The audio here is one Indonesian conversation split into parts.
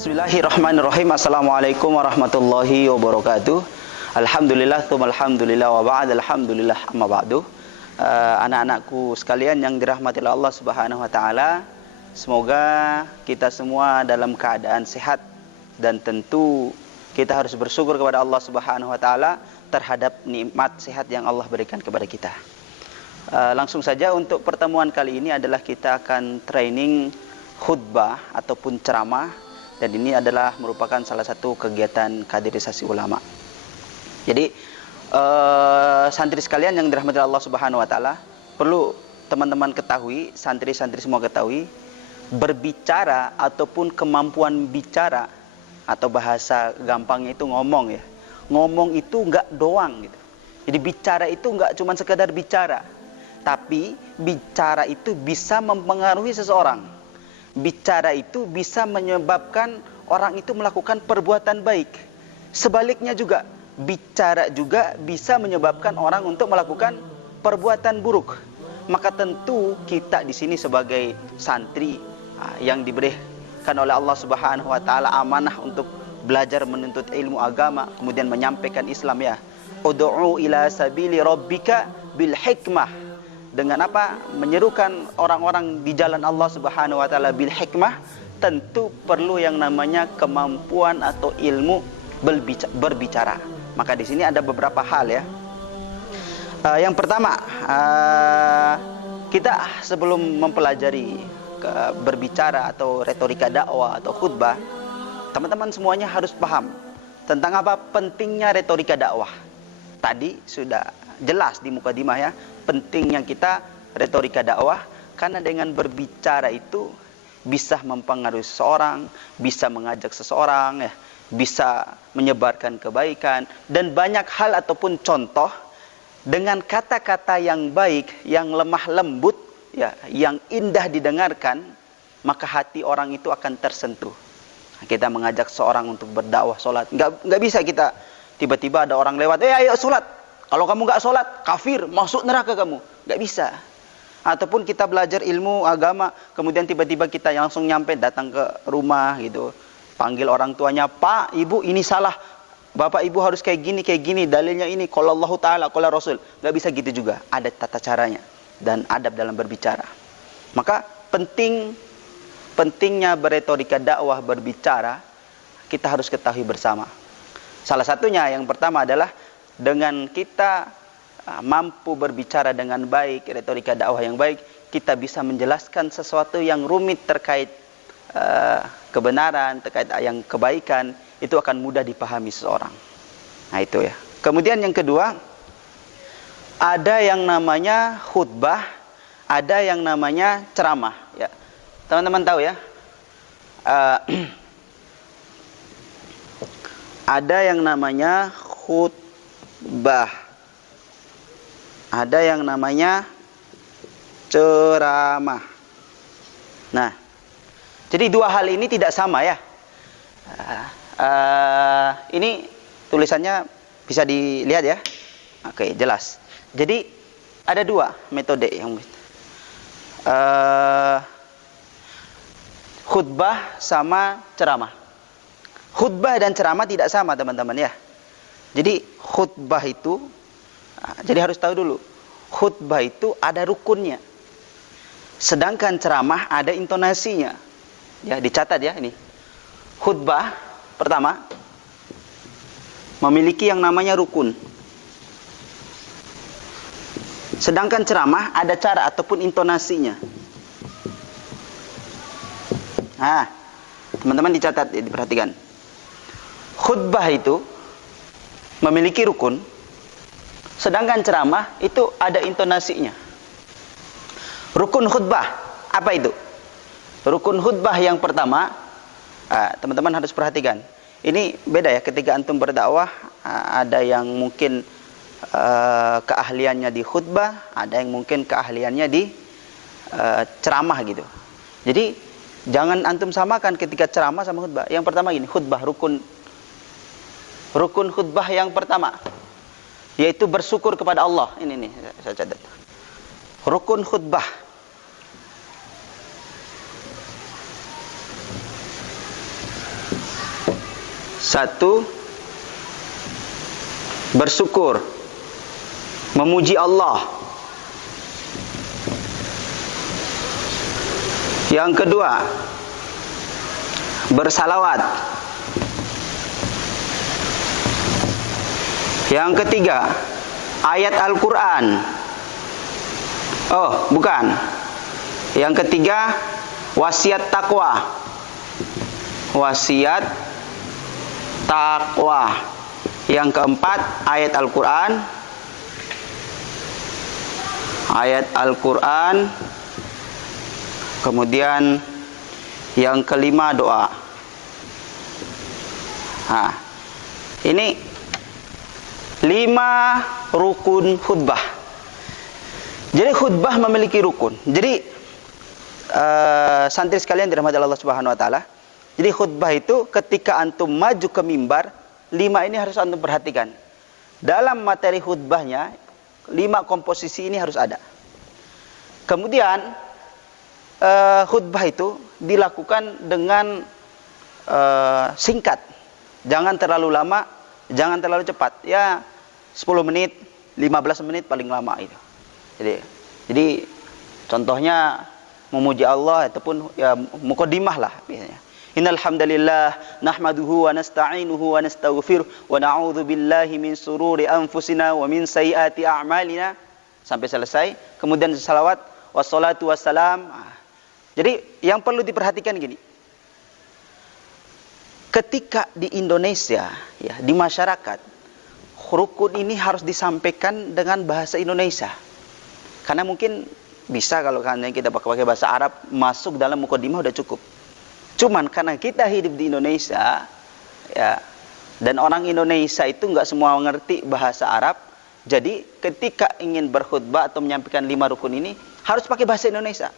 Bismillahirrahmanirrahim. Assalamualaikum warahmatullahi wabarakatuh. Alhamdulillah, alhamdulillah, wa ba'd, alhamdulillah, amma ba'du. Anak-anakku sekalian yang dirahmati oleh Allah Subhanahu wa taala, semoga kita semua dalam keadaan sehat dan tentu kita harus bersyukur kepada Allah Subhanahu wa taala terhadap nikmat sehat yang Allah berikan kepada kita. Langsung saja untuk pertemuan kali ini adalah kita akan training khutbah ataupun ceramah. Dan ini adalah merupakan salah satu kegiatan kaderisasi ulama. Jadi santri sekalian yang dirahmati Allah Subhanahu wa taala, perlu teman-teman ketahui, santri-santri semua ketahui, berbicara ataupun kemampuan bicara atau bahasa gampangnya itu ngomong ya. Ngomong itu enggak doang gitu. Jadi bicara itu enggak cuma sekedar bicara, tapi bicara itu bisa mempengaruhi seseorang. Bicara itu bisa menyebabkan orang itu melakukan perbuatan baik. Sebaliknya juga, bicara juga bisa menyebabkan orang untuk melakukan perbuatan buruk. Maka tentu kita di sini sebagai santri yang diberikan oleh Allah Subhanahu wa taala amanah untuk belajar menuntut ilmu agama, kemudian menyampaikan Islam ya. Ud'u ila sabili rabbika bil hikmah. Dengan apa? Menyerukan orang-orang di jalan Allah Subhanahu wa taala bil hikmah, tentu perlu yang namanya kemampuan atau ilmu berbicara. Maka di sini ada beberapa hal ya. Yang pertama, kita sebelum mempelajari berbicara atau retorika dakwah atau khutbah, teman-teman semuanya harus paham tentang apa pentingnya retorika dakwah. Tadi sudah jelas di mukadimah ya, pentingnya kita retorika dakwah, karena dengan berbicara itu bisa mempengaruhi seseorang, bisa mengajak seseorang ya, bisa menyebarkan kebaikan dan banyak hal ataupun contoh dengan kata-kata yang baik, yang lemah lembut ya, yang indah didengarkan, maka hati orang itu akan tersentuh. Kita mengajak seorang untuk berdakwah sholat, nggak bisa kita tiba-tiba ada orang lewat, ayo sholat. Kalau kamu nggak sholat, kafir, masuk neraka kamu. Nggak bisa. Ataupun kita belajar ilmu agama, kemudian tiba-tiba kita langsung nyampe, datang ke rumah gitu, panggil orang tuanya, Pak, Ibu, ini salah. Bapak, Ibu harus kayak gini, dalilnya ini, qala Allah Ta'ala, qala Rasul. Nggak bisa gitu juga. Ada tata caranya dan adab dalam berbicara. Maka pentingnya beretorika dakwah, berbicara, kita harus ketahui bersama. Salah satunya yang pertama adalah dengan kita mampu berbicara dengan baik, retorika dakwah yang baik, kita bisa menjelaskan sesuatu yang rumit terkait kebenaran, terkait yang kebaikan, itu akan mudah dipahami seseorang. Nah itu ya. Kemudian yang kedua, ada yang namanya khutbah, ada yang namanya ceramah. Ya, teman-teman tahu ya. Ada yang namanya khutbah, ada yang namanya ceramah. Nah, jadi dua hal ini tidak sama ya. Ini tulisannya bisa dilihat ya. Oke, jelas. Jadi ada dua metode yang khutbah sama ceramah. Khutbah dan ceramah tidak sama teman-teman ya. Jadi khutbah itu, jadi harus tahu dulu, khutbah itu ada rukunnya. Sedangkan ceramah ada intonasinya. Ya, dicatat ya ini. Khutbah pertama memiliki yang namanya rukun. Sedangkan ceramah ada cara ataupun intonasinya. Nah, teman-teman dicatat, diperhatikan. Khutbah itu memiliki rukun, sedangkan ceramah itu ada intonasinya. Rukun khutbah, apa itu? Rukun khutbah yang pertama, teman-teman harus perhatikan. Ini beda ya, ketika antum berdakwah, ada yang mungkin keahliannya di khutbah, ada yang mungkin keahliannya di ceramah gitu. Jadi jangan antum samakan ketika ceramah sama khutbah. Yang pertama gini, khutbah, rukun khutbah yang pertama, yaitu bersyukur kepada Allah. Ini nih, saya catat. Rukun khutbah. Satu, bersyukur, memuji Allah. Yang kedua, bersalawat. Yang ketiga, ayat Al-Quran. Oh, bukan. Yang ketiga, wasiat takwa. Wasiat takwa. Yang keempat, ayat Al-Quran. Ayat Al-Quran. Kemudian yang kelima, doa. Ini 5 rukun khutbah. Jadi khutbah memiliki rukun. Jadi santri sekalian dirahmati Allah Subhanahu wa taala. Jadi khutbah itu ketika antum maju ke mimbar, 5 ini harus antum perhatikan. Dalam materi khutbahnya 5 komposisi ini harus ada. Kemudian khutbah itu dilakukan dengan singkat. Jangan terlalu lama, jangan terlalu cepat. Ya 10 menit, 15 menit paling lama itu. Jadi contohnya memuji Allah ataupun ya muqaddimah lah biasanya. Innal hamdalillah nahmaduhu wa nasta'inuhu wa nastaghfiruh wa na'udzu billahi min sururi anfusina wa min sayyiati a'malina sampai selesai. Kemudian salawat wassalatu wassalam. Jadi yang perlu diperhatikan gini. Ketika di Indonesia ya, di masyarakat, rukun ini harus disampaikan dengan bahasa Indonesia. Karena mungkin bisa kalau kita pakai bahasa Arab masuk dalam muqaddimah udah cukup. Cuman karena kita hidup di Indonesia ya, dan orang Indonesia itu nggak semua mengerti bahasa Arab, jadi ketika ingin berkhutbah atau menyampaikan 5 rukun ini harus pakai bahasa Indonesia.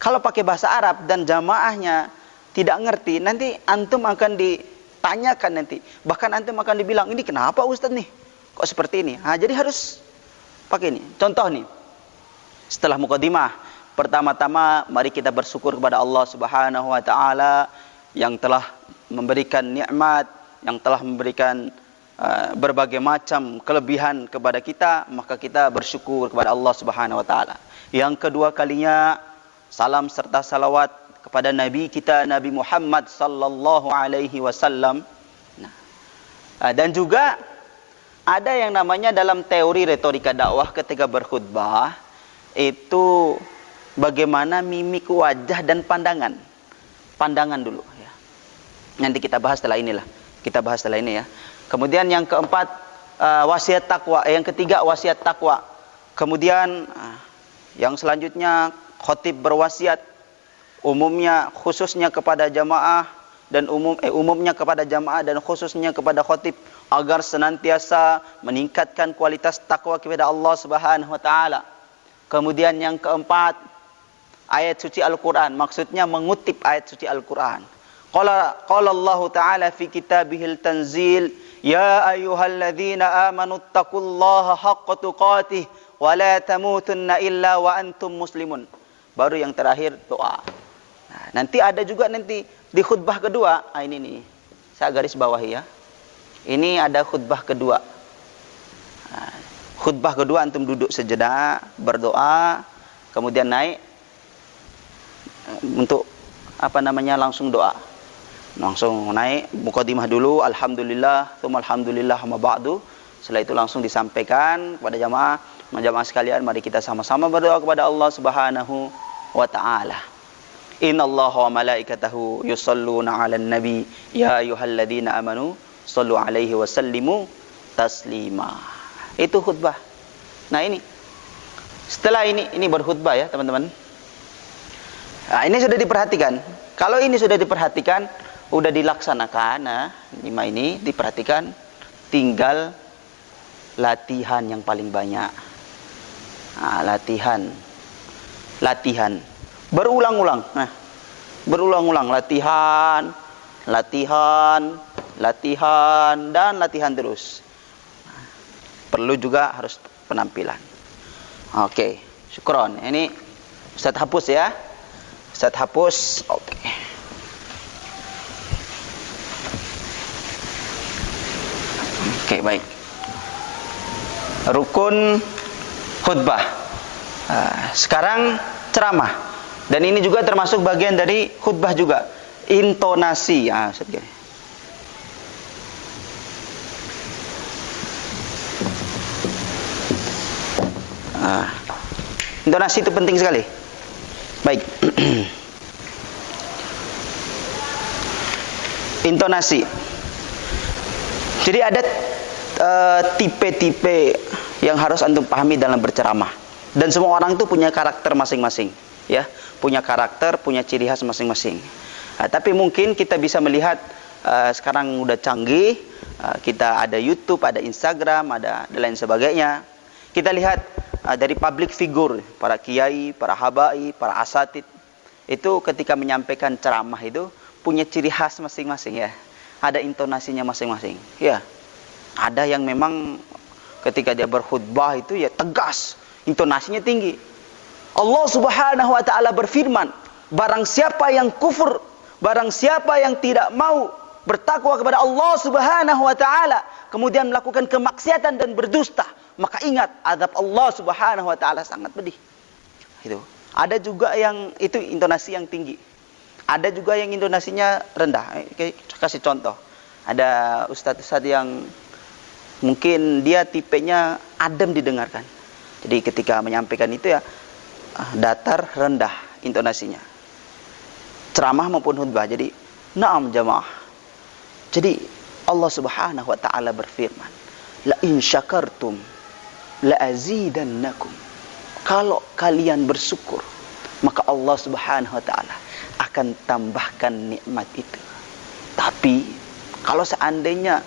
Kalau pakai bahasa Arab dan jamaahnya tidak ngerti, nanti antum akan ditanyakan nanti. Bahkan antum akan dibilang, ini kenapa Ustadz nih? Kok seperti ini? Jadi harus pakai ini. Contoh nih, setelah muqaddimah, pertama-tama mari kita bersyukur kepada Allah Subhanahu wa taala yang telah memberikan nikmat, yang telah memberikan berbagai macam kelebihan kepada kita, maka kita bersyukur kepada Allah Subhanahu wa taala. Yang kedua kalinya, salam serta salawat kepada Nabi kita, Nabi Muhammad sallallahu alaihi wasallam. Dan juga ada yang namanya dalam teori retorika dakwah ketika berkhutbah itu bagaimana mimik wajah dan pandangan. Pandangan dulu ya. Nanti kita bahas setelah inilah. Kita bahas setelah ini ya. Kemudian yang keempat wasiat takwa, yang ketiga wasiat takwa. Kemudian yang selanjutnya khatib berwasiat umumnya khususnya kepada jamaah dan umumnya kepada jamaah dan khususnya kepada khatib agar senantiasa meningkatkan kualitas takwa kepada Allah Subhanahu wa taala. Kemudian yang keempat ayat suci Al-Qur'an, maksudnya mengutip ayat suci Al-Qur'an. Qala Allah taala fi kitabihil tanzil, ya ayyuhalladzina amanu taqullaha haqqa tuqatih wa la tamutunna illa wa antum muslimun. Baru yang terakhir doa. Nanti ada juga nanti di khutbah kedua, ini nih, saya garis bawahi ya. Ini ada khutbah kedua. Khutbah kedua antum duduk sejenak, berdoa, kemudian naik untuk langsung doa. Langsung naik muqaddimah dulu, alhamdulillah, tsumma alhamdulillah ma ba'du. Setelah itu langsung disampaikan kepada jamaah sekalian, mari kita sama-sama berdoa kepada Allah Subhanahu wa taala. Innallaha wa malaikatahu yusholluna 'alan nabi ya ayyuhalladzina amanu shallu 'alaihi wa sallimu taslima. Itu khutbah. Nah ini setelah ini berkhutbah ya teman-teman. Nah, ini sudah diperhatikan. Kalau ini sudah diperhatikan, udah dilaksanakan, lima ini diperhatikan, tinggal latihan yang paling banyak. Latihan. Berulang-ulang. Berulang-ulang latihan, dan latihan terus. Perlu juga harus penampilan. Oke, syukron. Ini Ustaz hapus ya. Ustaz hapus. Oke. Oke, baik. Rukun khutbah. Sekarang ceramah. Dan ini juga termasuk bagian dari khutbah juga. Intonasi. Intonasi itu penting sekali. Baik. Intonasi. Jadi ada tipe-tipe yang harus antum pahami dalam berceramah. Dan semua orang itu punya karakter masing-masing, ya, punya karakter, punya ciri khas masing-masing. Tapi mungkin kita bisa melihat sekarang udah canggih, kita ada YouTube, ada Instagram, ada dan lain sebagainya. Kita lihat dari public figure, para kiai, para habai, para asatid, itu ketika menyampaikan ceramah itu punya ciri khas masing-masing, ya. Ada intonasinya masing-masing, ya. Ada yang memang ketika dia berkhutbah itu ya tegas, intonasinya tinggi. Allah Subhanahu wa taala berfirman, barang siapa yang kufur, barang siapa yang tidak mau bertakwa kepada Allah Subhanahu wa taala, kemudian melakukan kemaksiatan dan berdusta, maka ingat azab Allah Subhanahu wa taala sangat pedih. Itu. Ada juga yang itu intonasi yang tinggi. Ada juga yang intonasinya rendah. Kasih contoh. Ada ustadz-ustadz yang mungkin dia tipenya adem didengarkan. Jadi ketika menyampaikan itu ya datar, rendah intonasinya. Ceramah maupun khutbah. Jadi na'am jamaah. Jadi Allah Subhanahu wa taala berfirman, la in syakartum la azidannakum. Kalau kalian bersyukur, maka Allah Subhanahu wa taala akan tambahkan nikmat itu. Tapi kalau seandainya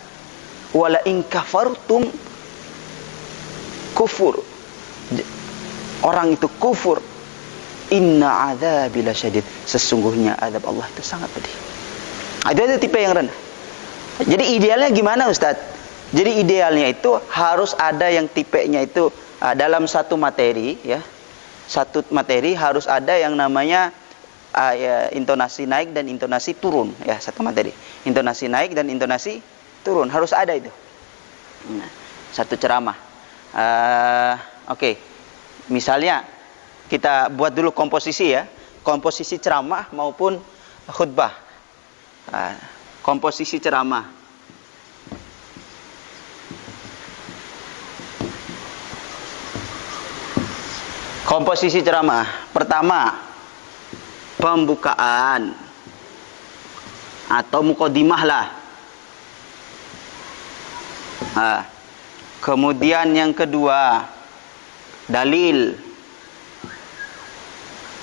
wala in kafartum, kufur, orang itu kufur, inna adzabi lasyadid, sesungguhnya azab Allah itu sangat pedih. Ada tipe yang rendah. Jadi idealnya gimana Ustaz? Jadi idealnya itu harus ada yang tipenya itu dalam satu materi, ya. Satu materi harus ada yang namanya ya, intonasi naik dan intonasi turun, ya, satu materi. Intonasi naik dan intonasi turun harus ada itu. Nah, satu ceramah. Oke. Misalnya kita buat dulu komposisi, ya. Komposisi ceramah maupun khutbah. Komposisi ceramah. Komposisi ceramah. Pertama, pembukaan atau muqaddimah lah. Kemudian yang kedua, dalil.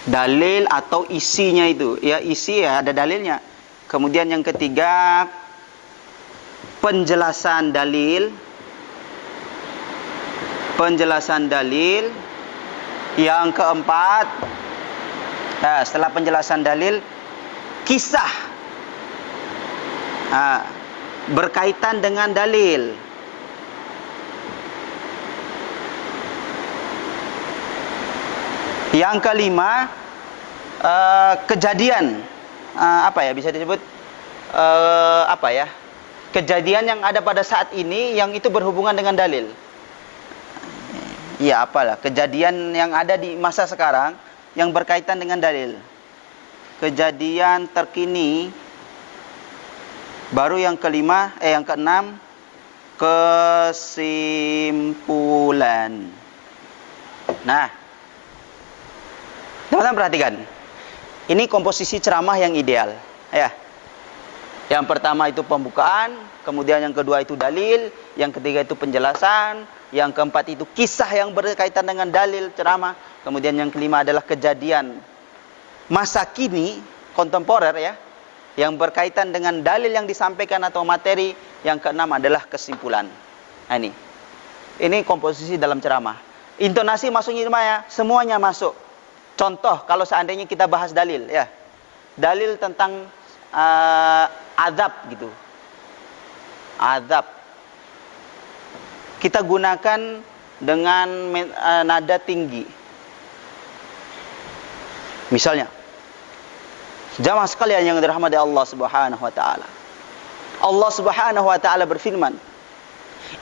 Dalil atau isinya itu, ya, isi ya ada dalilnya. Kemudian yang ketiga, penjelasan dalil. Penjelasan dalil. Yang keempat, setelah penjelasan dalil, kisah berkaitan dengan dalil. Yang kelima, kejadian, apa ya bisa disebut apa ya? Kejadian yang ada pada saat ini yang itu berhubungan dengan dalil. Ya, apalah kejadian yang ada di masa sekarang yang berkaitan dengan dalil. Kejadian terkini. Baru yang kelima, yang keenam, kesimpulan. Nah, teman-teman perhatikan. Ini komposisi ceramah yang ideal, ya. Yang pertama itu pembukaan, kemudian yang kedua itu dalil, yang ketiga itu penjelasan, yang keempat itu kisah yang berkaitan dengan dalil ceramah, kemudian yang kelima adalah kejadian masa kini, kontemporer, ya, yang berkaitan dengan dalil yang disampaikan atau materi, yang keenam adalah kesimpulan. Nah, ini komposisi dalam ceramah. Intonasi masuknya ya, semuanya masuk. Contoh kalau seandainya kita bahas dalil, ya, dalil tentang azab gitu, azab, kita gunakan dengan nada tinggi. Misalnya, jamaah sekalian yang dirahmati Allah Subhanahu wa taala. Allah Subhanahu wa taala berfirman,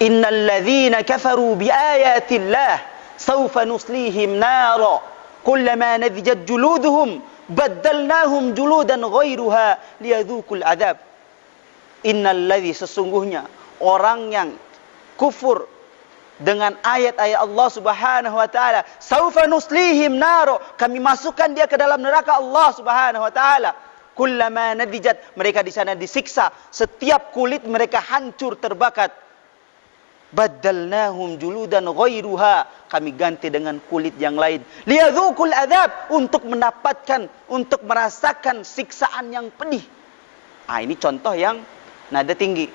Innal ladzina kafaru biayatillah sawfa nuslihim nara kullama nadijat juluduhum baddalnahum juludan ghairuha liyadzuqul adzab. Innal ladzi, sesungguhnya orang yang kufur dengan ayat-ayat Allah Subhanahu wa taala, saufa nuslihim naro, kami masukkan dia ke dalam neraka Allah Subhanahu wa taala. Kullama nadijat, mereka di sana disiksa, setiap kulit mereka hancur terbakar. Baddalnahum juludan ghairuha, kami ganti dengan kulit yang lain. Liyadzuqul adzab, untuk mendapatkan, untuk merasakan siksaan yang pedih. Ini contoh yang nada tinggi.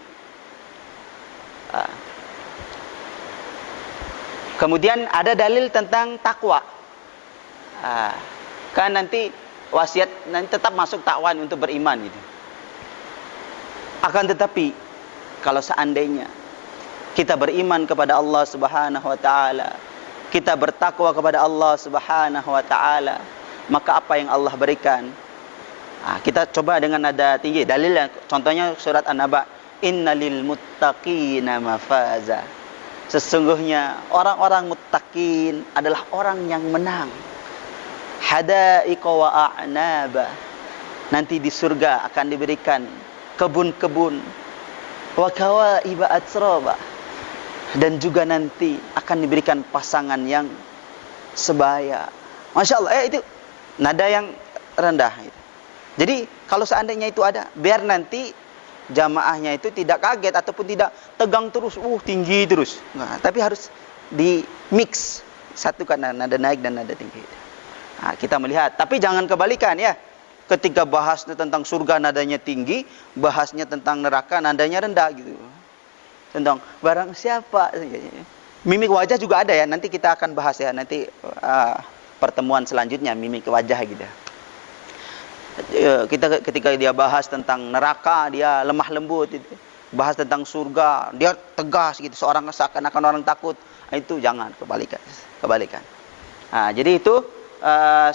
Kemudian ada dalil tentang takwa. Kan nanti wasiat nanti tetap masuk takwan untuk beriman gitu. Akan tetapi kalau seandainya kita beriman kepada Allah Subhanahu wa taala, kita bertakwa kepada Allah Subhanahu wa taala, maka apa yang Allah berikan? Kita coba dengan nada tinggi. Dalilnya contohnya surat An-Naba, innalil muttaqina mafaza. Sesungguhnya orang-orang muttaqin adalah orang yang menang. Hadaiqa wa a'naba. Nanti di surga akan diberikan kebun-kebun. Wa kawaiba atraba. Dan juga nanti akan diberikan pasangan yang sebaya. Masya Allah, itu nada yang rendah. Jadi kalau seandainya itu ada, biar nanti jamaahnya itu tidak kaget ataupun tidak tegang terus, tinggi terus. Tapi harus di mix, satukan nada naik dan nada tinggi. Kita melihat, tapi jangan kebalikan ya. Ketika bahas tentang surga nadanya tinggi, bahasnya tentang neraka nadanya rendah gitu. Tentang barang siapa, mimik wajah juga ada ya. Nanti kita akan bahas ya, nanti pertemuan selanjutnya mimik wajah gitu. Ketika dia bahas tentang neraka, dia lemah lembut gitu. Bahas tentang surga, dia tegas gitu, seorang seakan-akan orang takut. Itu jangan, kebalikan. Jadi itu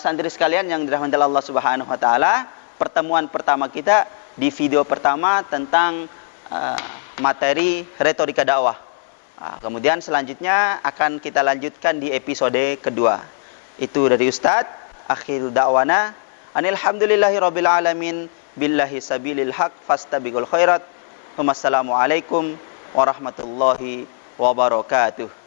santri sekalian yang dirahmati Allah Subhanahu wa taala, pertemuan pertama kita di video pertama tentang materi retorika dakwah. Kemudian selanjutnya akan kita lanjutkan di episode kedua. Itu dari Ustadz, akhir da'wana alhamdulillahi rabbil alamin, billahi sabilil haq, fastabiqul khairat. Wassalamualaikum warahmatullahi wabarakatuh.